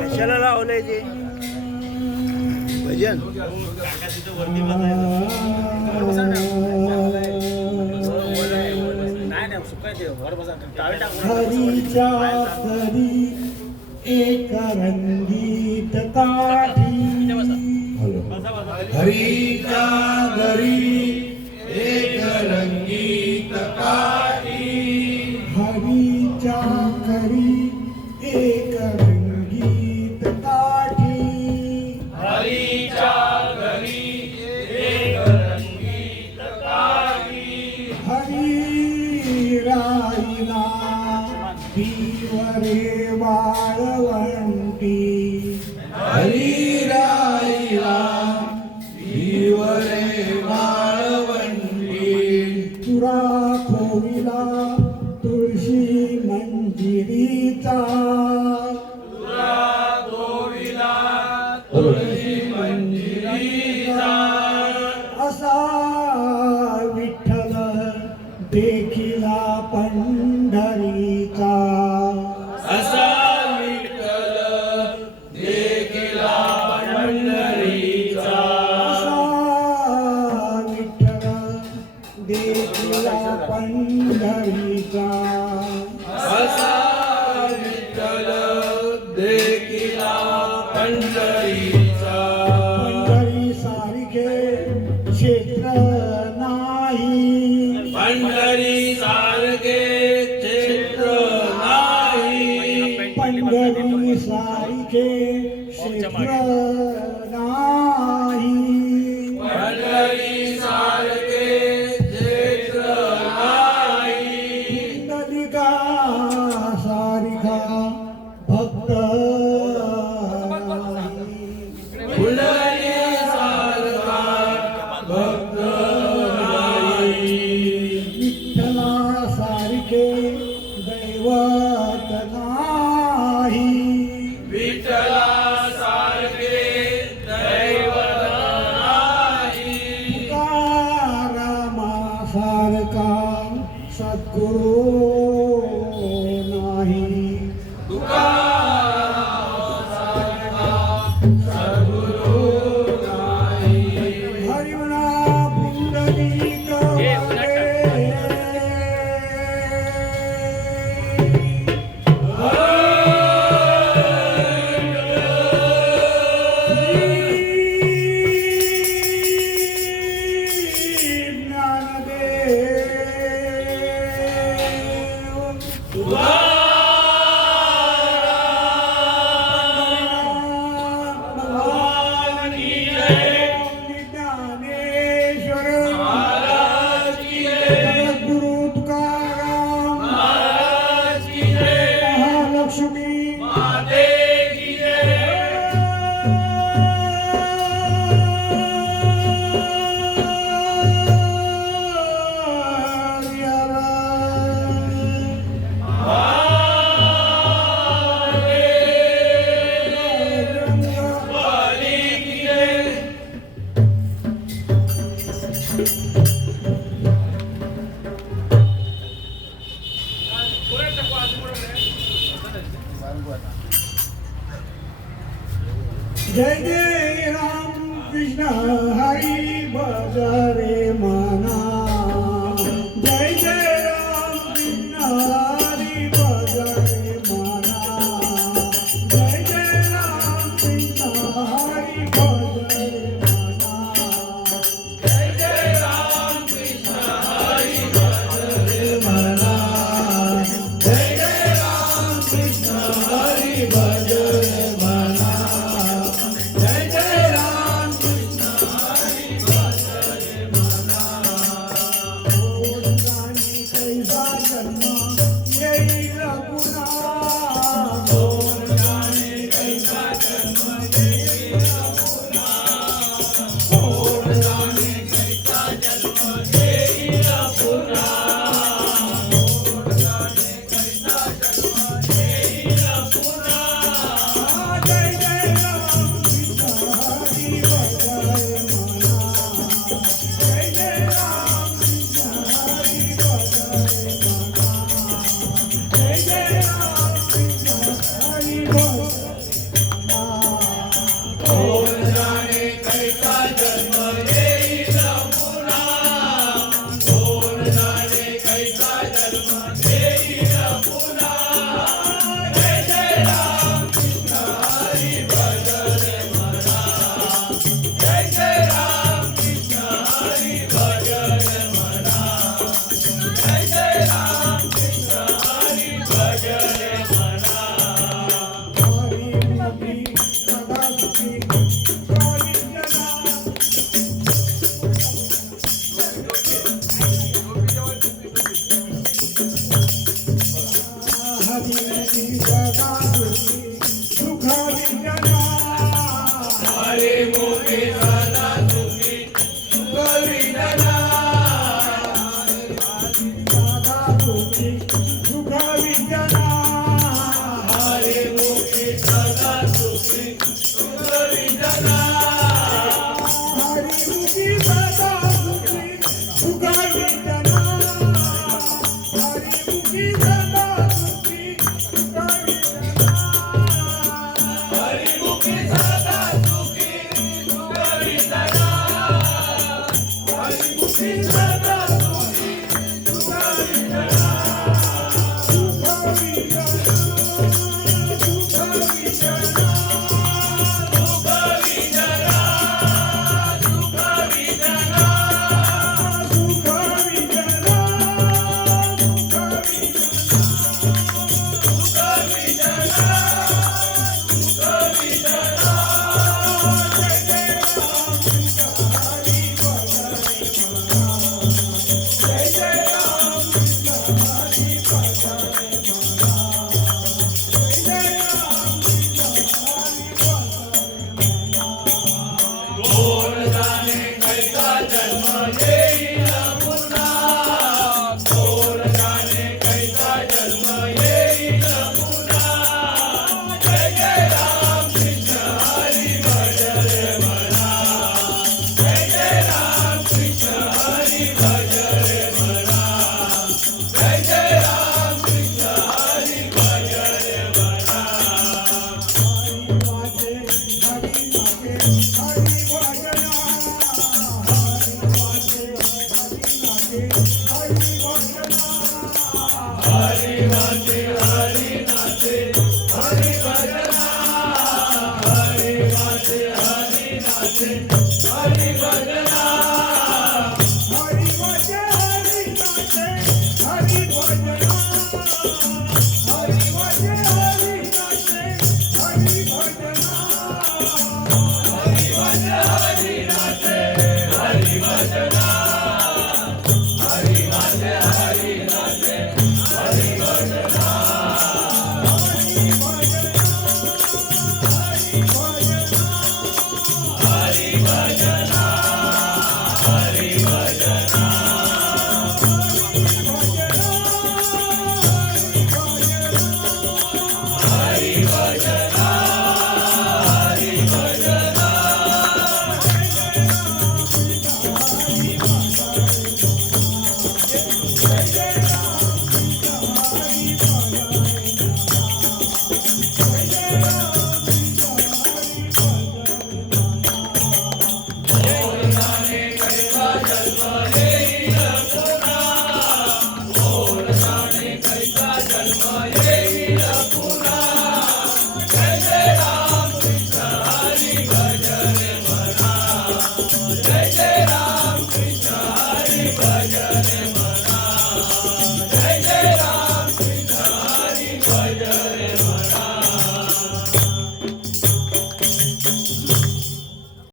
कशाला लावलंय ते भजन? हरीच्या घरी एक रंगीत काठी, हरीच्या घरी एक रंगीत काठी, हरीच्या घरी एक रंगीत काठी, हरीच्या घरी एक रंगीत काठी, हरी राईला पिवरे वाळवंटी, हरी राईला पिवरे वाळवंटी, तुरा खोविला तुळशी मंजिरीचा, तुरा खोविला तुळशी मंजिरीचा, असा विठ्ठल देखिला पंढरीचा, असा विठ्ठल देखिला पंढरीचा, असा विठ्ठल देखिला पंढरीचा, असा विठ्ठल देखिला पंढरीचा, पंढरी सारखे क्षेत्र नाही, पंढरी सारखे क्षेत्र नाही, पंढरी सारखे क्षेत्र नाही, पंढरी सारखे क्षेत्र नाही, पुंडलिका सारखा भक्त नाही, पुंडलिका सारखा भक्त नाही, विठ्ठला सारखे दैवत नाही, विठ्ठला सारखे दैवत नाही, तुकारामा सारखा सद्गुरू नाही, तुकारामा सारखा सद्गुरू नाही, हरिवना पुंडलिक जय जय राम कृष्ण हरी भजरे मना, जय जय राम कृष्ण हरी भजरे मना, जय जय राम कृष्ण हरी भजरे मना, जय जय राम कृष्ण हरी भजरे मना, जय जय राम कृष्ण हरी भजरे मना, जय जय राम कृष्ण हरी भजरे मना, गोड गाणी कैसा जन्म येईल पुन्हा, गोड गाणी कैसा जन्म येईल पुन्हा, गोड गाणी कैसा जन्म येईल पुन्हा, गोड गाणी कैसा जन्म येईल पुन्हा, जय जय राम कृष्ण हरी भजरे मना, जय जय राम कृष्ण हरी सुखा विठ्ठला हरिमुखी सदा सुखी सुखा विठ्ठला हरिमुखी सदा सुखी सुख विठ्ठला हरिमुखी सदा सुखी सुख विठ्ठला सुखा विठ्ठला सुखा विठ्ठला सुख विठ्ठला सुख विठ्ठला सुखा विठ्ठला सुखा विठ्ठला सुख विठ्ठला जय जय राम कृष्ण हरी भजन जय जय राम कृष्ण हरी भजन कोण जाणे कैसा जन्म येईल पुन्हा कोण जाणे कैसा जन्म येईल पुन्हा जय जय राम कृष्ण हरी भजन म्हणा जय जय राम कृष्ण हरी भजन म्हणा जय जय राम कृष्ण हरी भजन म्हणा हरी वाचे हरी नाचे हरी भजना हरी वाचे हरी नाचे हरी भजना